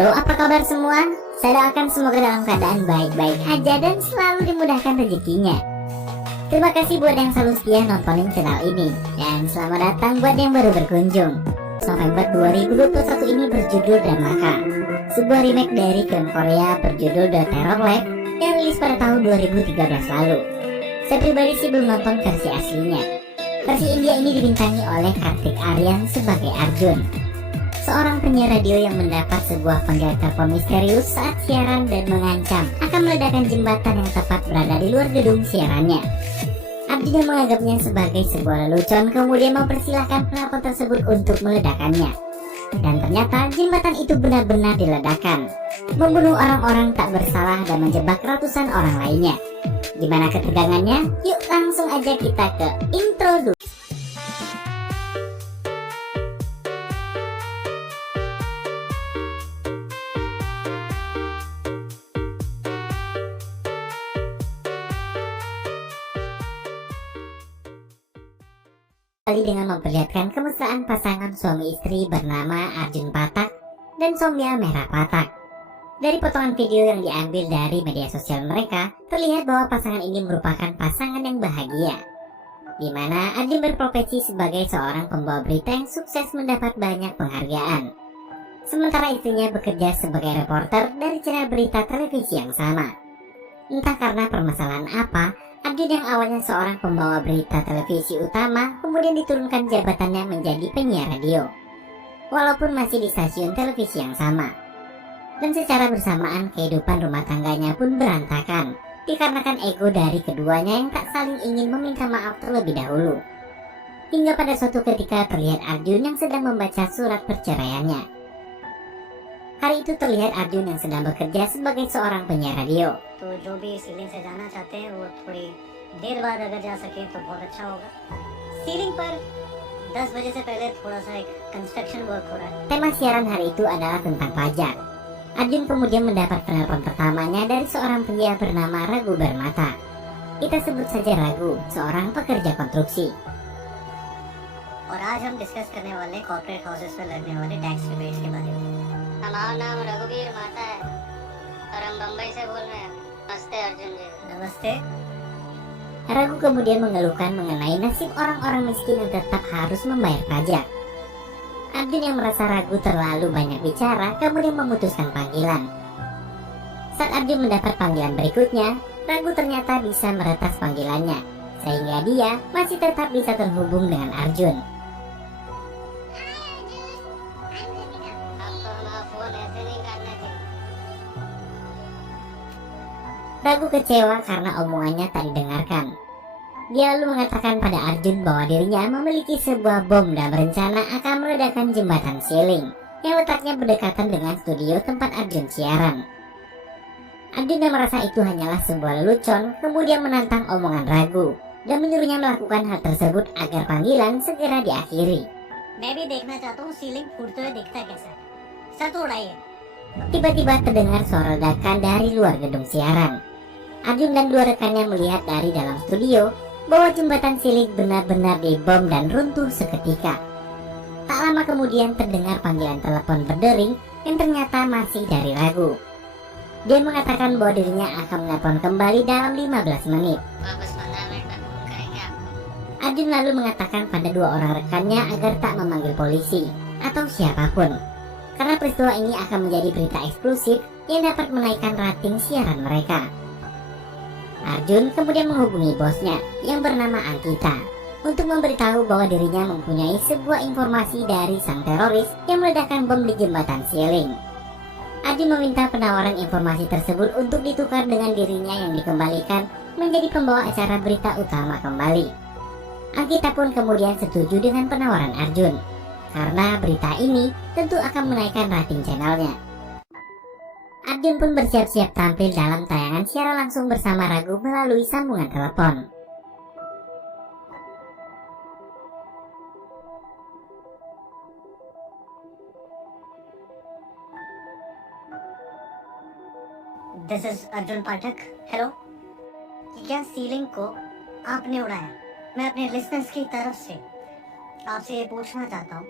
Halo, apa kabar semua? Saya doakan semoga dalam keadaan baik-baik aja dan selalu dimudahkan rezekinya. Terima kasih buat yang selalu setia nontonin channel ini. Dan selamat datang buat yang baru berkunjung. November 2021 ini berjudul Dramaka, sebuah remake dari film Korea berjudul The Terror Lab yang rilis pada tahun 2013 lalu. Saya pribadi sih belum nonton versi aslinya. Versi India ini dibintangi oleh Kartik Aaryan sebagai Arjun, seorang penyiar radio yang mendapat sebuah panggilan telepon misterius saat siaran dan mengancam akan meledakkan jembatan yang tepat berada di luar gedung siarannya. Arjun yang menganggapnya sebagai sebuah lelucon kemudian mempersilahkan penelpon tersebut untuk meledakkannya. Dan ternyata jembatan itu benar-benar diledakkan, membunuh orang-orang tak bersalah dan menjebak ratusan orang lainnya. Gimana ketegangannya? Yuk langsung aja kita ke intro dulu. Dengan memperlihatkan kemesraan pasangan suami istri bernama Arjun Patak dan Somya Merah Patak. Dari potongan video yang diambil dari media sosial mereka, terlihat bahwa pasangan ini merupakan pasangan yang bahagia, di mana Arjun berprofesi sebagai seorang pembawa berita yang sukses mendapat banyak penghargaan, sementara istrinya bekerja sebagai reporter dari channel berita televisi yang sama. Entah karena permasalahan apa, Arjun yang awalnya seorang pembawa berita televisi utama kemudian diturunkan jabatannya menjadi penyiar radio, walaupun masih di stasiun televisi yang sama. Dan secara bersamaan kehidupan rumah tangganya pun berantakan, dikarenakan ego dari keduanya yang tak saling ingin meminta maaf terlebih dahulu. Hingga pada suatu ketika terlihat Arjun yang sedang membaca surat perceraiannya. Hari itu terlihat Arjun yang sedang bekerja sebagai seorang penyiar radio. तो जो भी सीलिंग से जाना चाहते हैं वो थोड़ी देर बाद अगर जा सके तो बहुत अच्छा होगा। सीलिंग पर 10 बजे से पहले थोड़ा सा एक कंस्ट्रक्शन वर्क हो रहा है। Tema siaran hari itu adalah tentang pajak. Arjun kemudian mendapat penelpon pertamanya dari seorang pria bernama Ragu Bermata. Kita sebut saja Ragu, seorang pekerja konstruksi. और आज हम डिस्कस करने वाले कॉर्पोरेट हाउसेस में लगने वाले टैक्स रिबेट्स के बारे में। हमारा नाम रघुवीर माता है और हम बम्बई से बोल रहे हैं। नमस्ते अर्जुन जी। नमस्ते। Ragu kemudian mengeluhkan mengenai nasib orang-orang miskin yang tetap harus membayar pajak. Arjun yang merasa Ragu terlalu banyak bicara kemudian memutuskan panggilan. Saat Arjun mendapat panggilan berikutnya, Ragu ternyata bisa meretas panggilannya, sehingga dia masih tetap bisa terhubung dengan Arjun. Ragu kecewa karena omongannya tak didengarkan. Dia lalu mengatakan pada Arjun bahwa dirinya memiliki sebuah bom dan berencana akan meledakkan jembatan Siling yang letaknya berdekatan dengan studio tempat Arjun siaran. Arjun yang merasa itu hanyalah sebuah lelucon kemudian menantang omongan Ragu dan menyuruhnya melakukan hal tersebut agar panggilan segera diakhiri. मैं भी देखना चाहता हूँ सीलिंग फूटते हुए दिखता कैसा है। सर तो उड़ाइए। Tiba-tiba terdengar suara ledakan dari luar gedung siaran. Arjun dan dua rekannya melihat dari dalam studio bahwa jembatan Siling benar-benar dibom dan runtuh seketika. Tak lama kemudian terdengar panggilan telepon berdering yang ternyata masih dari Ragu. Dia mengatakan bahwa dirinya akan menelpon kembali dalam 15 menit. Arjun lalu mengatakan pada dua orang rekannya agar tak memanggil polisi atau siapapun, karena peristiwa ini akan menjadi berita eksklusif yang dapat menaikkan rating siaran mereka. Arjun kemudian menghubungi bosnya yang bernama Ankita untuk memberitahu bahwa dirinya mempunyai sebuah informasi dari sang teroris yang meledakkan bom di jembatan Siling. Arjun meminta penawaran informasi tersebut untuk ditukar dengan dirinya yang dikembalikan menjadi pembawa acara berita utama kembali. Ankita pun kemudian setuju dengan penawaran Arjun, karena berita ini tentu akan menaikkan rating channelnya. Arjun pun bersiap-siap tampil dalam tayangan secara langsung bersama Ragu melalui sambungan telepon. This is Arjun Pathak. Hello. क्या ceiling को आपने उड़ाया? मैं अपने लिसनर्स की तरफ से आपसे ये पूछना चाहता हूँ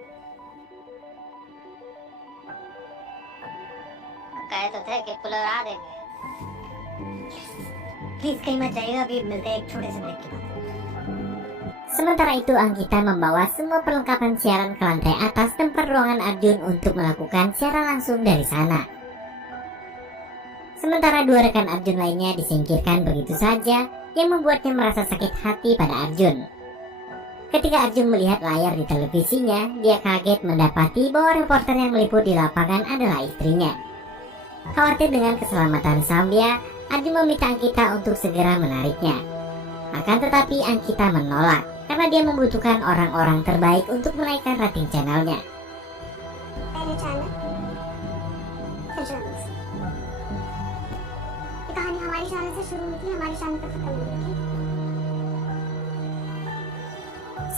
कहे तो थे कि पुल उड़ा देंगे। प्लीज कहीं मत जाइएगा, अभी मिलते हैं एक छोटे से ब्रेक के बाद। Sementara itu Anggita membawa semua perlengkapan siaran ke lantai atas tempat ruangan Arjun untuk melakukan siaran langsung dari sana. Sementara dua rekan Arjun lainnya disingkirkan begitu saja, yang membuatnya merasa sakit hati pada Arjun. Ketika Arjun melihat layar di televisinya, dia kaget mendapati bahwa reporter yang meliput di lapangan adalah istrinya. Khawatir dengan keselamatan Samya, Arjun meminta Anggita untuk segera menariknya. Akan tetapi Anggita menolak karena dia membutuhkan orang-orang terbaik untuk menaikkan rating channelnya. पहले चैनल फिर जर्नलिस्ट। ये कहानी हमारी चैनल से शुरू हुई थी, हमारी चैनल पर खत्म हुई थी।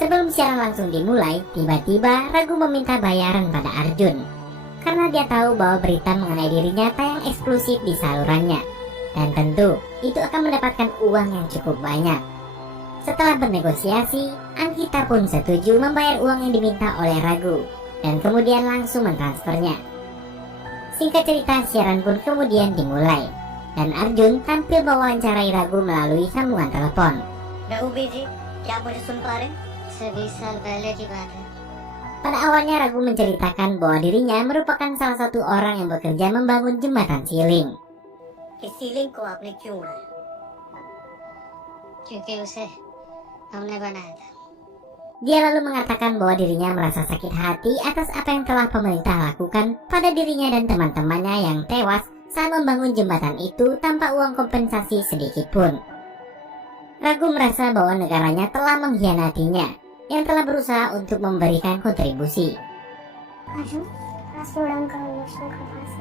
Sebelum siaran langsung dimulai, tiba-tiba Raghu meminta bayaran pada Arjun karena dia tahu bahwa berita mengenai dirinya tayang eksklusif di salurannya, dan tentu itu akan mendapatkan uang yang cukup banyak. Setelah bernegosiasi, Anggita pun setuju membayar uang yang diminta oleh Raghu dan kemudian langsung mentransfernya. Singkat cerita, siaran pun kemudian dimulai dan Arjun tampil mewawancarai Raghu melalui sambungan telepon. Raghubir जी, क्या आप मुझे सुन पा रहे हैं? 20 साल पहले की बात है। Pada awalnya Raghu menceritakan bahwa dirinya merupakan salah satu orang yang bekerja membangun jembatan Siling. इस सीलिंग को आपने क्यों उड़ाया? क्योंकि उसे हमने बनाया था। Dia lalu mengatakan bahwa dirinya merasa sakit hati atas apa yang telah pemerintah lakukan pada dirinya dan teman-temannya yang tewas saat membangun jembatan itu tanpa uang kompensasi sedikit pun. Raghu merasa bahwa negaranya telah mengkhianatinya yang telah berusaha untuk memberikan kontribusi. Arjun थोड़ा slow down करो, इमोशनल कर पास।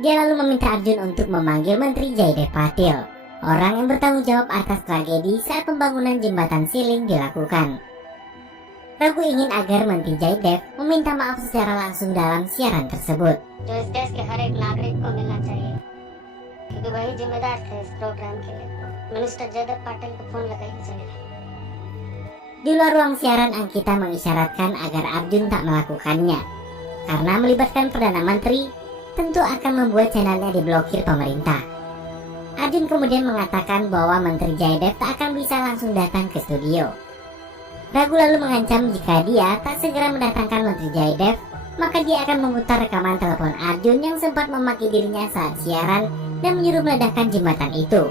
Dia lalu meminta Arjun untuk memanggil Menteri Jaidev Patil, orang yang bertanggung jawab atas tragedi saat pembangunan jembatan Siling dilakukan. Raghu ingin agar Menteri Jaidev meminta maaf secara langsung dalam siaran tersebut. जो इस देश के हर एक नागरिक को मिलना चाहिए, क्योंकि वही जिम्मेदार थे इस प्रोग्राम के लिए। मिनिस्टर जयदेव पाटिल को फोन लगाइए जल्दी। Di luar ruang siaran, Anggita mengisyaratkan agar Arjun tak melakukannya, karena melibatkan Perdana Menteri tentu akan membuat channelnya diblokir pemerintah. Arjun kemudian mengatakan bahwa Menteri Jaidev tak akan bisa langsung datang ke studio. Raghu lalu mengancam jika dia tak segera mendatangkan Menteri Jaidev, maka dia akan memutar rekaman telepon Arjun yang sempat memaki dirinya saat siaran dan menyuruh meledakkan jembatan itu.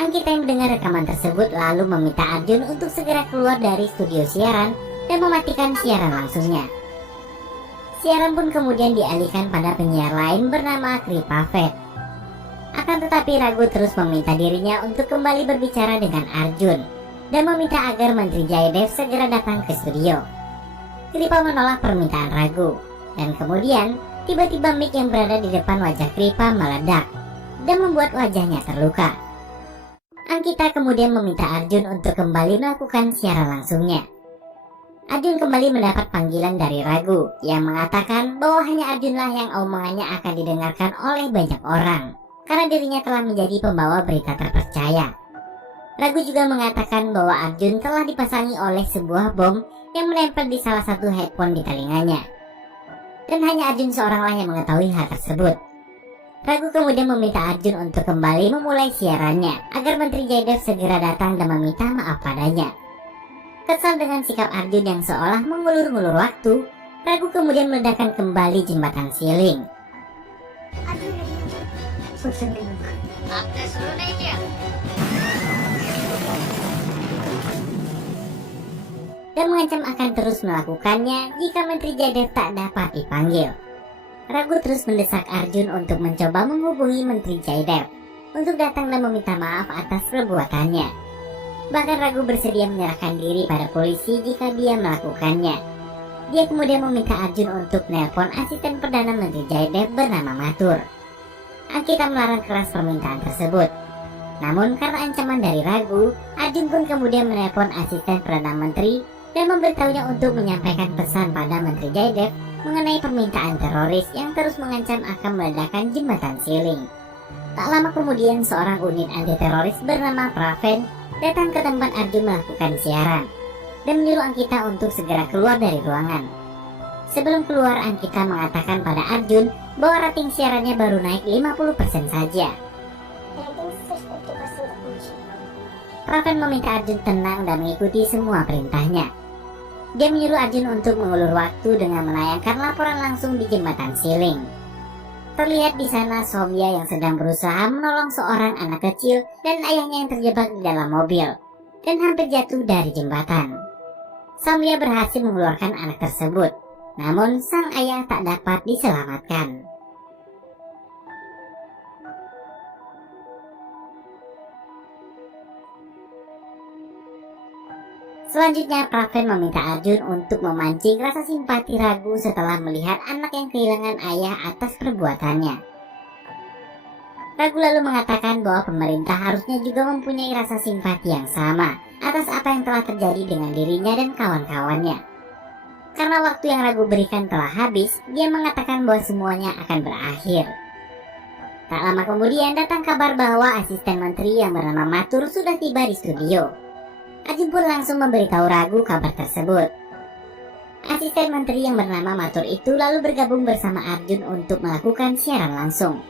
Anggita yang mendengar rekaman tersebut lalu meminta Arjun untuk segera keluar dari studio siaran dan mematikan siaran langsungnya. Siaran pun kemudian dialihkan pada penyiar lain bernama Kripa Vet. Akan tetapi Raghu terus meminta dirinya untuk kembali berbicara dengan Arjun dan meminta agar Menteri Jaidev segera datang ke studio. Kripa menolak permintaan Raghu dan kemudian tiba-tiba mic yang berada di depan wajah Kripa meledak dan membuat wajahnya terluka. Anggita kemudian meminta Arjun untuk kembali melakukan siaran langsungnya. Arjun kembali mendapat panggilan dari Raghu yang mengatakan bahwa hanya Arjunlah yang omongannya akan didengarkan oleh banyak orang karena dirinya telah menjadi pembawa berita terpercaya. Raghu juga mengatakan bahwa Arjun telah dipasangi oleh sebuah bom yang menempel di salah satu headphone di telinganya, dan hanya Arjun seoranglah yang mengetahui hal tersebut. Raghu kemudian meminta Arjun untuk kembali memulai siarannya agar Menteri Jaidev segera datang dan meminta maaf padanya. Kesal dengan sikap Arjun yang seolah mengulur-ngulur waktu, Raghu kemudian meledakkan kembali jembatan Siling. आपने शुरू नहीं किया। Dan mengancam akan terus melakukannya jika Menteri Jaidev tak dapat dipanggil. Raghu terus mendesak Arjun untuk mencoba menghubungi Menteri Jaidev untuk datang dan meminta maaf atas perbuatannya. Bahkan Raghu bersedia menyerahkan diri pada polisi jika dia melakukannya. Dia kemudian meminta Arjun untuk nelpon asisten Perdana Menteri Jaidev bernama Mathur. Anggita melarang keras permintaan tersebut. Namun karena ancaman dari Raghu, Arjun pun kemudian menelpon asisten Perdana Menteri dan memberitahunya untuk menyampaikan pesan pada Menteri Jaidev mengenai permintaan teroris yang terus mengancam akan meledakkan jembatan Siling. Tak lama kemudian seorang unit anti teroris bernama Praven datang ke tempat Arjun melakukan siaran dan menyuruh Anggita untuk segera keluar dari ruangan. Sebelum keluar, Ankita mengatakan pada Arjun bahwa rating siarannya baru naik 50% saja. Rating सिर्फ 50% तक पहुंची। Praven meminta Arjun tenang dan mengikuti semua perintahnya. Dia menyuruh Arjun untuk mengulur waktu dengan menayangkan laporan langsung di jembatan Siling. Terlihat di sana Somya yang sedang berusaha menolong seorang anak kecil dan ayahnya yang terjebak di dalam mobil dan hampir jatuh dari jembatan. Somya berhasil mengeluarkan anak tersebut, namun sang ayah tak dapat diselamatkan. Selanjutnya, Praven meminta Arjun untuk memancing rasa simpati Raghu setelah melihat anak yang kehilangan ayah atas perbuatannya. Raghu lalu mengatakan bahwa pemerintah harusnya juga mempunyai rasa simpati yang sama atas apa yang telah terjadi dengan dirinya dan kawan-kawannya. Karena waktu yang Raghu berikan telah habis, dia mengatakan bahwa semuanya akan berakhir. Tak lama kemudian datang kabar bahwa asisten menteri yang bernama Mathur sudah tiba di studio. Arjun pun langsung memberitahu Raghu kabar tersebut. Asisten menteri yang bernama Mathur itu lalu bergabung bersama Arjun untuk melakukan siaran langsung.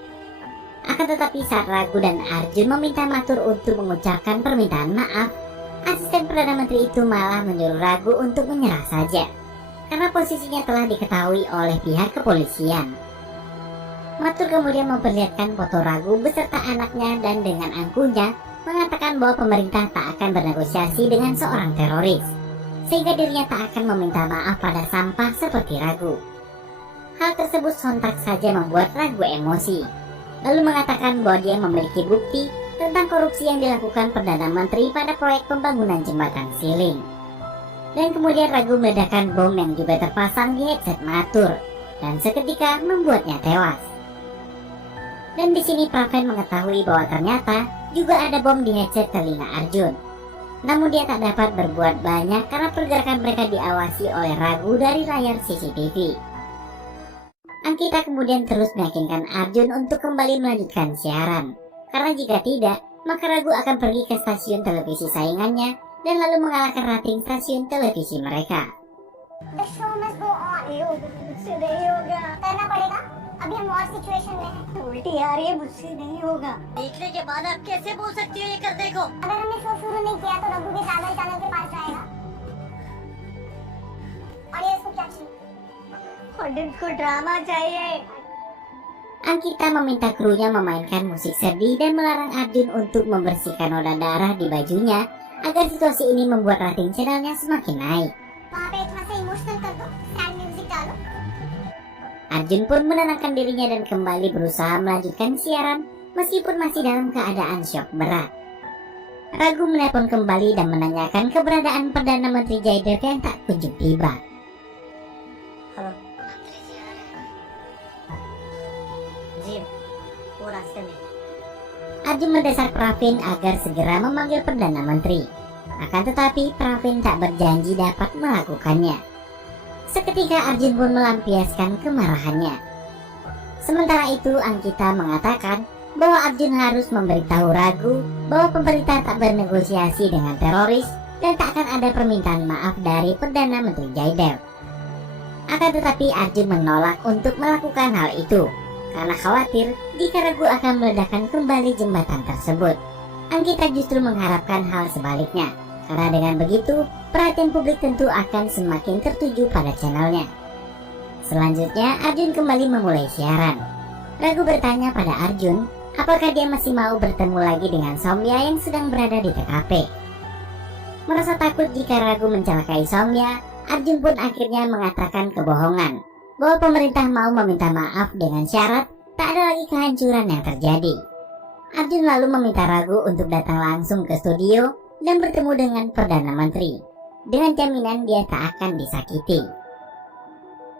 Akan tetapi saat Raghu dan Arjun meminta Mathur untuk mengucapkan permintaan maaf, asisten Perdana Menteri itu malah menyuruh Raghu untuk menyerah saja, karena posisinya telah diketahui oleh pihak kepolisian. Mathur kemudian memperlihatkan foto Raghu beserta anaknya dan dengan angkuhnya mengatakan bahwa pemerintah tak akan bernegosiasi dengan seorang teroris, sehingga dirinya tak akan meminta maaf pada sampah seperti Raghu. Hal tersebut sontak saja membuat Raghu emosi, lalu mengatakan bahwa dia memiliki bukti tentang korupsi yang dilakukan Perdana Menteri pada proyek pembangunan jembatan Siling. Dan kemudian Raghu meledakkan bom yang juga terpasang di headset Mathur, dan seketika membuatnya tewas. Dan di sini Praven mengetahui bahwa ternyata juga ada bom di headset telinga Arjun. Namun dia tak dapat berbuat banyak karena pergerakan mereka diawasi oleh Raghu dari layar CCTV. Ankita kemudian terus meyakinkan Arjun untuk kembali melanjutkan siaran, karena jika tidak, maka Raghu akan pergi ke stasiun televisi saingannya dan lalu mengalahkan rating stasiun televisi mereka. The show must go on। ये मुझसे नहीं होगा। करना पड़ेगा। अभी हम और सिचुएशन में हैं। उल्टी आ रही है, मुझसे नहीं होगा। देखने के बाद आप कैसे बोल सकती हो ये कर देखो। अगर हमने शो शुरू नहीं किया तो रघु भी सागर चैनल के पास जाएगा और ये इसको क्या चाहिए? ऑडियंस को ड्रामा चाहिए। Ankita meminta krunya memainkan musik sedih dan melarang Arjun untuk membersihkan noda darah di bajunya agar situasi ini membuat rating channelnya semakin naik. वहाँ पे थोड़ा सा इमोशनल कर दो, सैड म्यूजिक डालो। Arjun pun menenangkan dirinya dan kembali berusaha melanjutkan siaran meskipun masih dalam keadaan syok berat. Raghu menelpon kembali dan menanyakan keberadaan Perdana Menteri Jaydev yang tak kunjung tiba. Hello मंत्री जी आ रहे हैं? जी वो रास्ते में। Arjun mendesak Pravin agar segera memanggil Perdana Menteri. Akan tetapi Pravin tak berjanji dapat melakukannya. Seketika Arjun pun melampiaskan kemarahannya. Sementara itu Ankita mengatakan bahwa Arjun harus memberitahu Raghu bahwa pemerintah tak bernegosiasi dengan teroris dan tak akan ada permintaan maaf dari Perdana Menteri Jaydev. Akan tetapi Arjun menolak untuk melakukan hal itu karena khawatir jika Raghu akan meledakkan kembali jembatan tersebut. Ankita justru mengharapkan hal sebaliknya, karena dengan begitu perhatian publik tentu akan semakin tertuju pada channelnya. Selanjutnya Arjun kembali memulai siaran. Raghu bertanya pada Arjun apakah dia masih mau bertemu lagi dengan Somya yang sedang berada di TKP. Merasa takut jika Raghu mencelakai Somya, Arjun pun akhirnya mengatakan kebohongan bahwa pemerintah mau meminta maaf dengan syarat tak ada lagi kehancuran yang terjadi. Arjun lalu meminta Raghu untuk datang langsung ke studio dan bertemu dengan Perdana Menteri dengan jaminan dia tak akan disakiti.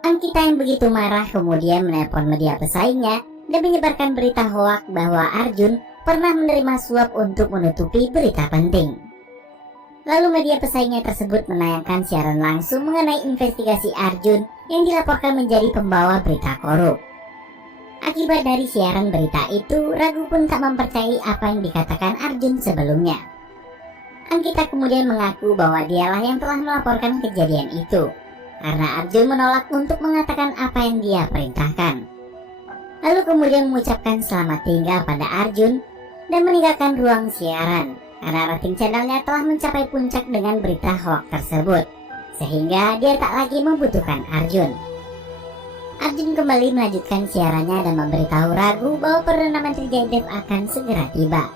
Ankita yang begitu marah kemudian menelpon media pesaingnya dan menyebarkan berita hoak bahwa Arjun pernah menerima suap untuk menutupi berita penting. Lalu media pesaingnya tersebut menayangkan siaran langsung mengenai investigasi Arjun yang dilaporkan menjadi pembawa berita korup. Akibat dari siaran berita itu, Raghu pun tak mempercayai apa yang dikatakan Arjun sebelumnya. Ankita kemudian mengaku bahwa dialah yang telah melaporkan kejadian itu, karena Arjun menolak untuk mengatakan apa yang dia perintahkan. Lalu kemudian mengucapkan selamat tinggal pada Arjun dan meninggalkan ruang siaran karena rating channelnya telah mencapai puncak dengan berita hoax tersebut, sehingga dia tak lagi membutuhkan Arjun. Arjun kembali melanjutkan siarannya dan memberitahu Raghu bahwa Perdana Menteri Jaydev akan segera tiba.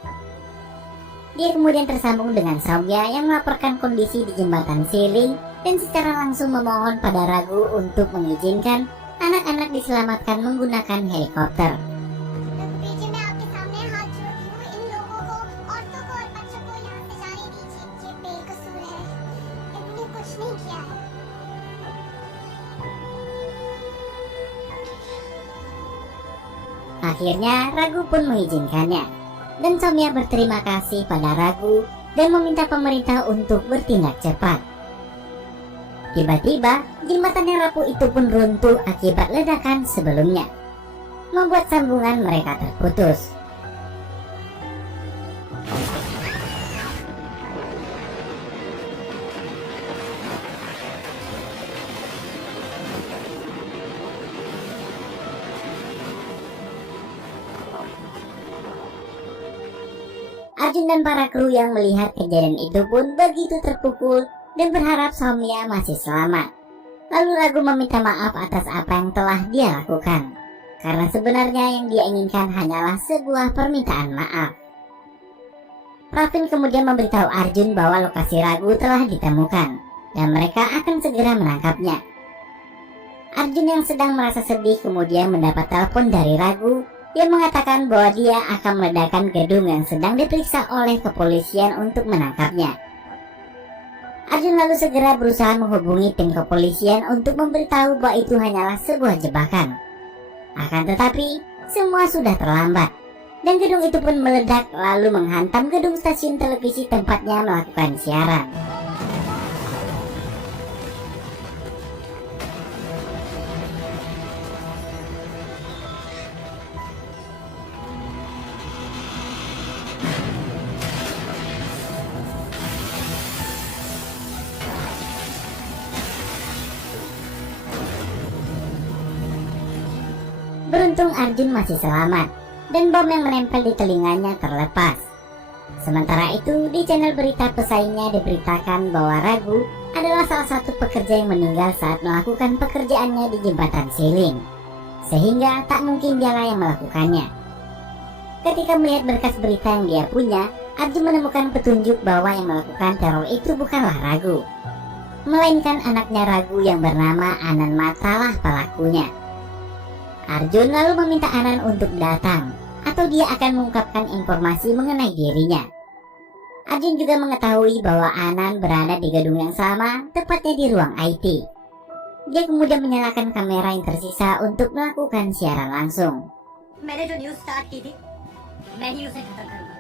Dia kemudian tersambung dengan Soumya yang melaporkan kondisi di jembatan Siling dan secara langsung memohon pada Raghu untuk mengizinkan anak-anak diselamatkan menggunakan helikopter. बीच में आपके सामने हाथ जोड़ती हूँ, इन लोगों को, औरतों को और बच्चों को यहाँ से जाने दीजिए। ये बेकसूर है, इन्होंने कुछ नहीं किया है। Akhirnya Raghu pun mengizinkannya, dan Soumya berterima kasih pada Raghu dan meminta pemerintah untuk bertindak cepat. Tiba-tiba jembatan yang rapuh itu pun runtuh akibat ledakan sebelumnya, membuat sambungan mereka terputus. Arjun dan para kru yang melihat kejadian itu pun begitu terpukul dan berharap Soumya masih selamat. Lalu Raghu meminta maaf atas apa yang telah dia lakukan, karena sebenarnya yang dia inginkan hanyalah sebuah permintaan maaf. Ravin kemudian memberitahu Arjun bahwa lokasi Raghu telah ditemukan dan mereka akan segera menangkapnya. Arjun yang sedang merasa sedih kemudian mendapat telepon dari Raghu yang mengatakan bahwa dia akan meledakkan gedung yang sedang diperiksa oleh kepolisian untuk menangkapnya. Arjun lalu segera berusaha menghubungi tim kepolisian untuk memberitahu bahwa itu hanyalah sebuah jebakan. Akan tetapi, semua sudah terlambat, dan gedung itu pun meledak lalu menghantam gedung stasiun televisi tempatnya melakukan siaran. Beruntung Arjun masih selamat dan bom yang menempel di telinganya terlepas. Sementara itu di channel berita pesaingnya diberitakan bahwa Raghu adalah salah satu pekerja yang meninggal saat melakukan pekerjaannya di jembatan Siling, sehingga tak mungkin dialah yang melakukannya. Ketika melihat berkas berita yang dia punya, Arjun menemukan petunjuk bahwa yang melakukan teror itu bukanlah Raghu, melainkan anaknya Raghu yang bernama Anand Matalah pelakunya. Arjun lalu meminta Anand untuk datang, atau dia akan mengungkapkan informasi mengenai dirinya. Arjun juga mengetahui bahwa Anand berada di gedung yang sama, tepatnya di ruang IT. Dia kemudian menyalakan kamera yang tersisa untuk melakukan siaran langsung. मैंने जो news start की थी, मैं ही उसे खत्म करूंगा।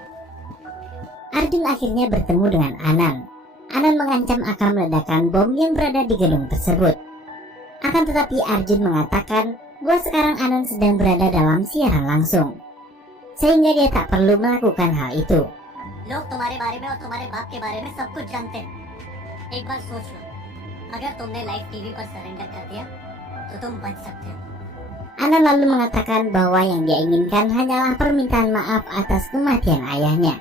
Arjun akhirnya bertemu dengan Anand. Anand mengancam akan meledakkan bom yang berada di gedung tersebut. Akan tetapi Arjun mengatakan bahwa sekarang Anand sedang berada dalam siaran langsung, sehingga dia tak perlu melakukan hal itu. लोग तुम्हारे बारे में और तुम्हारे बाप के बारे में सब कुछ जानते हैं। एक बार सोच लो, अगर तुमने लाइव टीवी पर सरेंडर कर दिया, तो तुम बच सकते हो। Anand lalu mengatakan bahwa yang dia inginkan hanyalah permintaan maaf atas kematian ayahnya,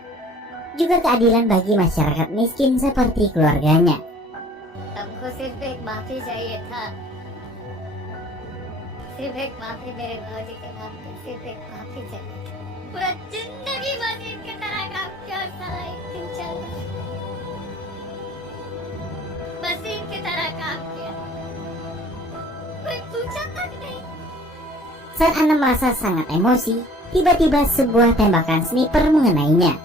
juga keadilan bagi masyarakat miskin seperti keluarganya. हमको सिर्फ एक माफी चाहिए था, सिर्फ एक माफी मेरे भाजी के नाम पे, सिर्फ एक माफी चाहिए। पूरा जिंदगी मजीद की तरह काम किया और साला एक दिन चल मसीन की तरह काम किया, कोई पूछा तक नहीं। Saat Anand merasa sangat emosi, tiba-tiba sebuah tembakan sniper mengenainya,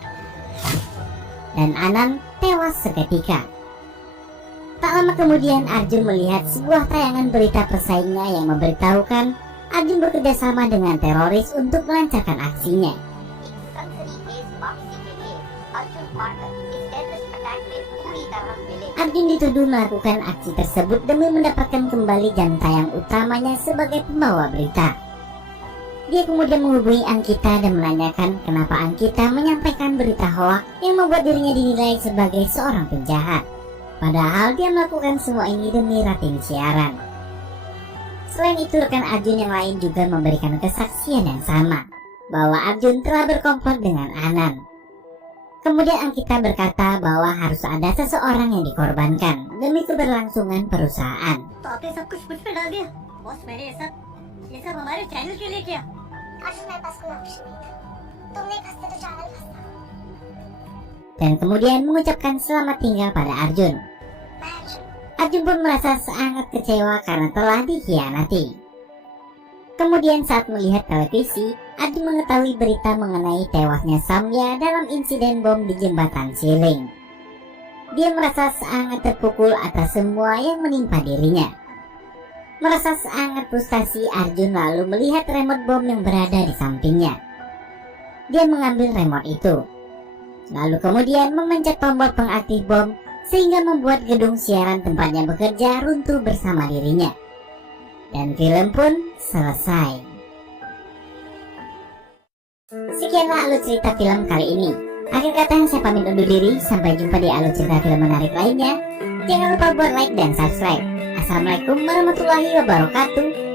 dan Anand tewas seketika. Tak lama kemudian Arjun melihat sebuah tayangan berita pesaingnya yang memberitahukan Arjun bekerja sama dengan teroris untuk melancarkan aksinya. Arjun dituduh melakukan aksi tersebut demi mendapatkan kembali jam tayang utamanya sebagai pembawa berita. Dia kemudian menghubungi Ankita dan menanyakan kenapa Ankita menyampaikan berita hoak yang membuat dirinya dinilai sebagai seorang penjahat. Padahal dia melakukan semua ini demi rating siaran. Selain itu, rekan Arjun yang lain juga memberikan kesaksian yang sama, bahwa Arjun telah berkomplot dengan Anand. Kemudian Ankita berkata bahwa harus ada seseorang yang dikorbankan demi keberlangsungan perusahaan. तो आपने सब कुछ मुझ पे डाल दिया बॉस। मैंने ये सब हमारे चैनल के लिए किया। अर्जुन मेरे पास कोई ऑप्शन नहीं था, तुम नहीं फंसते तो चैनल फंसता। Dan kemudian mengucapkan selamat tinggal pada Arjun. मैं Arjun Arjun pun merasa sangat kecewa karena telah dikhianati. Kemudian saat melihat televisi, Arjun mengetahui berita mengenai tewasnya Samya dalam insiden bom di jembatan Siling. Dia merasa sangat terpukul atas semua yang menimpa dirinya. Merasa sangat frustasi, Arjun lalu melihat remote bom yang berada di sampingnya. Dia mengambil remote itu, lalu kemudian memencet tombol pengaktif bom sehingga membuat gedung siaran tempatnya bekerja runtuh bersama dirinya. Dan film pun selesai. Sekianlah alur cerita film kali ini. Akhir kata saya pamit undur diri. Sampai jumpa di alur cerita film menarik lainnya. Jangan lupa buat like dan subscribe. Assalamualaikum warahmatullahi wabarakatuh.